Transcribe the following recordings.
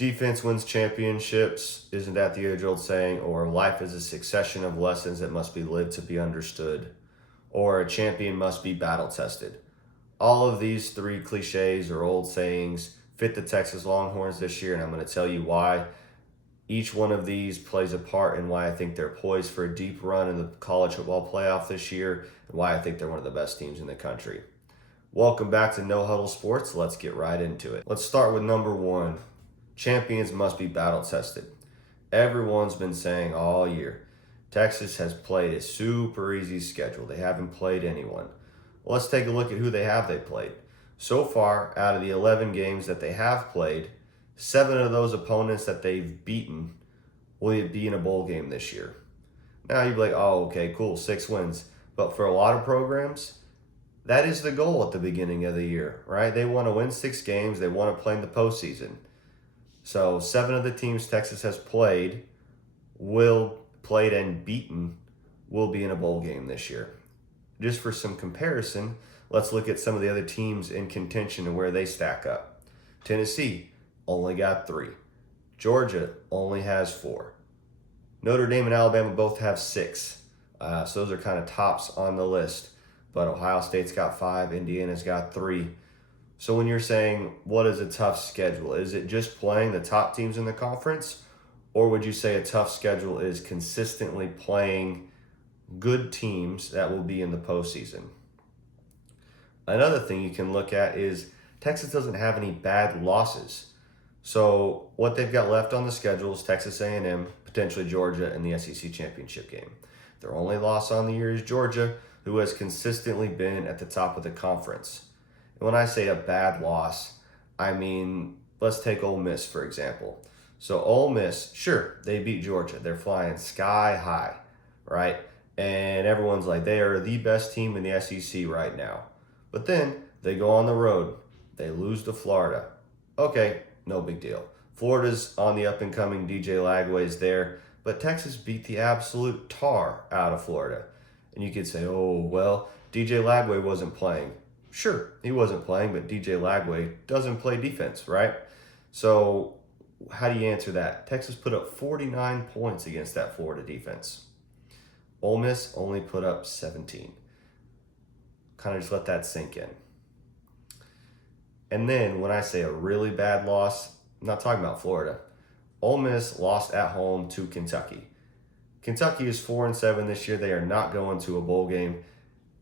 Defense wins championships. Isn't that the age-old saying? Or life is a succession of lessons that must be lived to be understood. Or a champion must be battle-tested. All of these three cliches or old sayings fit the Texas Longhorns this year, and I'm going to tell you why. Each one of these plays a part in why I think they're poised for a deep run in the college football playoff this year, and why I think they're one of the best teams in the country. Welcome back to No Huddle Sports. Let's get right into it. Let's start with number one. Champions must be battle tested. Everyone's been saying all year, Texas has played a super easy schedule. They haven't played anyone. Well, let's take a look at who they played. So far, out of the 11 games that they have played, 7 of those opponents that they've beaten will be in a bowl game this year. Now you'd be like, oh, okay, cool, 6 wins. But for a lot of programs, that is the goal at the beginning of the year, right? They want to win 6 games. They want to play in the postseason. So 7 of the teams Texas has played and beaten will be in a bowl game this year. Just for some comparison, let's look at some of the other teams in contention and where they stack up. Tennessee only got 3. Georgia only has 4. Notre Dame and Alabama both have 6. So those are kind of tops on the list. But Ohio State's got 5. Indiana's got 3. So when you're saying, what is a tough schedule? Is it just playing the top teams in the conference? Or would you say a tough schedule is consistently playing good teams that will be in the postseason? Another thing you can look at is Texas doesn't have any bad losses. So what they've got left on the schedule is Texas A&M, potentially Georgia, and the SEC championship game. Their only loss on the year is Georgia, who has consistently been at the top of the conference. And when I say a bad loss, I mean, let's take Ole Miss, for example. So Ole Miss, sure, they beat Georgia. They're flying sky high, right? And everyone's like, they are the best team in the SEC right now. But then they go on the road. They lose to Florida. Okay, no big deal. Florida's on the up-and-coming. DJ Lagway's there. But Texas beat the absolute tar out of Florida. And you could say, oh, well, DJ Lagway wasn't playing. Sure, he wasn't playing, but DJ Lagway doesn't play defense, right? So how do you answer that? Texas put up 49 points against that Florida defense. Ole Miss only put up 17. Kind of just let that sink in. And then when I say a really bad loss, I'm not talking about Florida. Ole Miss lost at home to Kentucky. Kentucky is 4-7 this year. They are not going to a bowl game.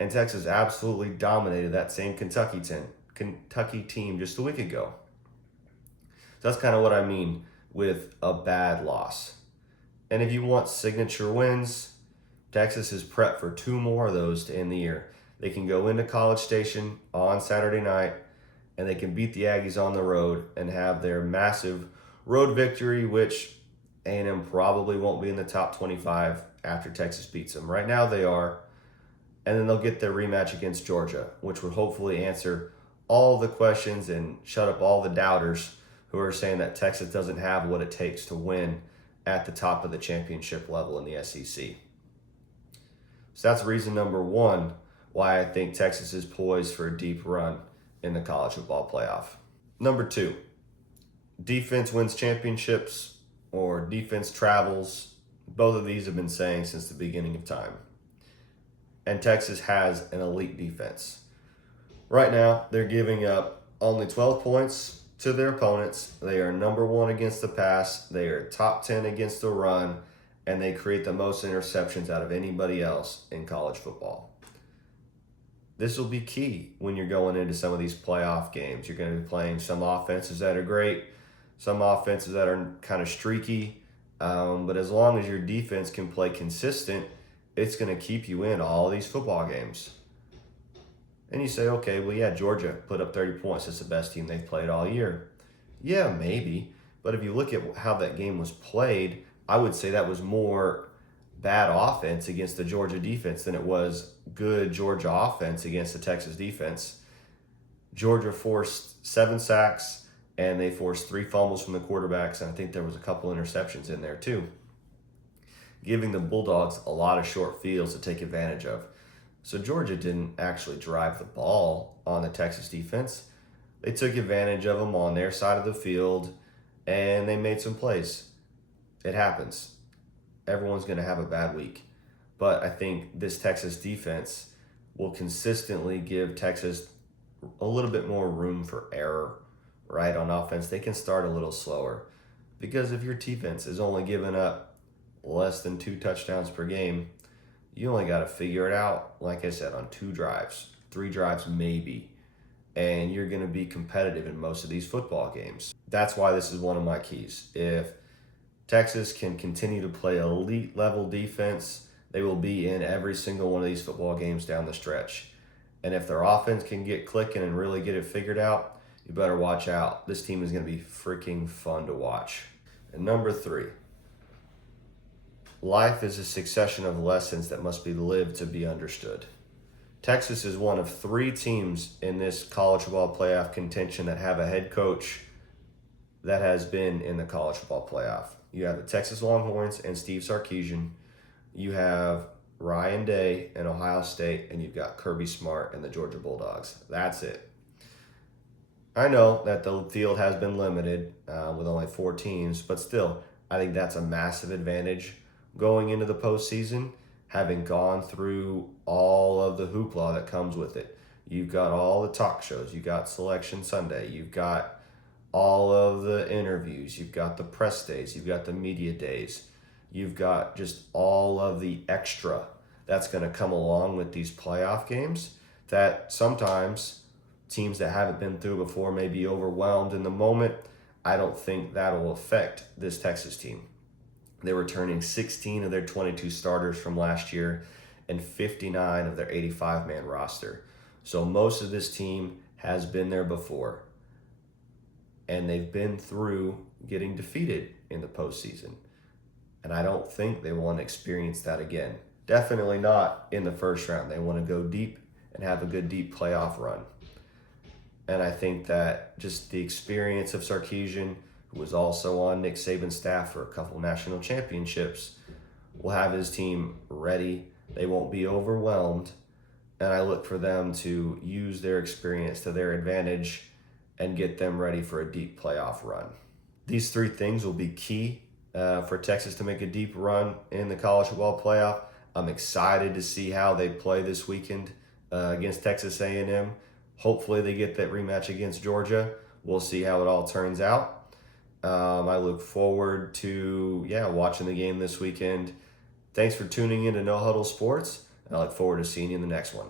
And Texas absolutely dominated that same Kentucky team just a week ago. So that's kind of what I mean with a bad loss. And if you want signature wins, Texas is prepped for 2 more of those to end the year. They can go into College Station on Saturday night, and they can beat the Aggies on the road and have their massive road victory, which A&M probably won't be in the top 25 after Texas beats them. Right now they are. And then they'll get their rematch against Georgia, which would hopefully answer all the questions and shut up all the doubters who are saying that Texas doesn't have what it takes to win at the top of the championship level in the SEC. So that's reason number 1 why I think Texas is poised for a deep run in the college football playoff. Number 2, defense wins championships or defense travels. Both of these have been saying since the beginning of time. And Texas has an elite defense. Right now, they're giving up only 12 points to their opponents. They are number 1 against the pass. They are top 10 against the run. And they create the most interceptions out of anybody else in college football. This will be key when you're going into some of these playoff games. You're going to be playing some offenses that are great, some offenses that are kind of streaky. But as long as your defense can play consistent, it's going to keep you in all these football games. And you say, okay, well, yeah, Georgia put up 30 points. That's the best team they've played all year. Yeah, maybe. But if you look at how that game was played, I would say that was more bad offense against the Georgia defense than it was good Georgia offense against the Texas defense. Georgia forced 7 sacks, and they forced 3 fumbles from the quarterbacks, and I think there was a couple interceptions in there too, giving the Bulldogs a lot of short fields to take advantage of. So Georgia didn't actually drive the ball on the Texas defense. They took advantage of them on their side of the field, and they made some plays. It happens. Everyone's going to have a bad week. But I think this Texas defense will consistently give Texas a little bit more room for error, right? On offense, they can start a little slower. Because if your defense is only giving up less than 2 touchdowns per game, you only got to figure it out, like I said, on 2 drives, 3 drives maybe. And you're going to be competitive in most of these football games. That's why this is one of my keys. If Texas can continue to play elite level defense, they will be in every single one of these football games down the stretch. And if their offense can get clicking and really get it figured out, you better watch out. This team is going to be freaking fun to watch. And number 3, life is a succession of lessons that must be lived to be understood. Texas is one of 3 teams in this college football playoff contention that have a head coach that has been in the college football playoff. You have the Texas Longhorns and Steve Sarkisian. You have Ryan Day and Ohio State, and you've got Kirby Smart and the Georgia Bulldogs. That's it. I know that the field has been limited with only 4 teams, but still, I think that's a massive advantage going into the postseason, having gone through all of the hoopla that comes with it. You've got all the talk shows. You've got Selection Sunday. You've got all of the interviews. You've got the press days. You've got the media days. You've got just all of the extra that's going to come along with these playoff games that sometimes teams that haven't been through before may be overwhelmed in the moment. I don't think that'll affect this Texas team. They're returning 16 of their 22 starters from last year and 59 of their 85-man roster. So most of this team has been there before, and they've been through getting defeated in the postseason. And I don't think they want to experience that again. Definitely not in the first round. They want to go deep and have a good deep playoff run. And I think that just the experience of Sarkisian, who was also on Nick Saban's staff for a couple national championships, will have his team ready. They won't be overwhelmed. And I look for them to use their experience to their advantage and get them ready for a deep playoff run. These 3 things will be key for Texas to make a deep run in the college football playoff. I'm excited to see how they play this weekend against Texas A&M. Hopefully they get that rematch against Georgia. We'll see how it all turns out. I look forward to watching the game this weekend. Thanks for tuning in to No Huddle Sports, and I look forward to seeing you in the next one.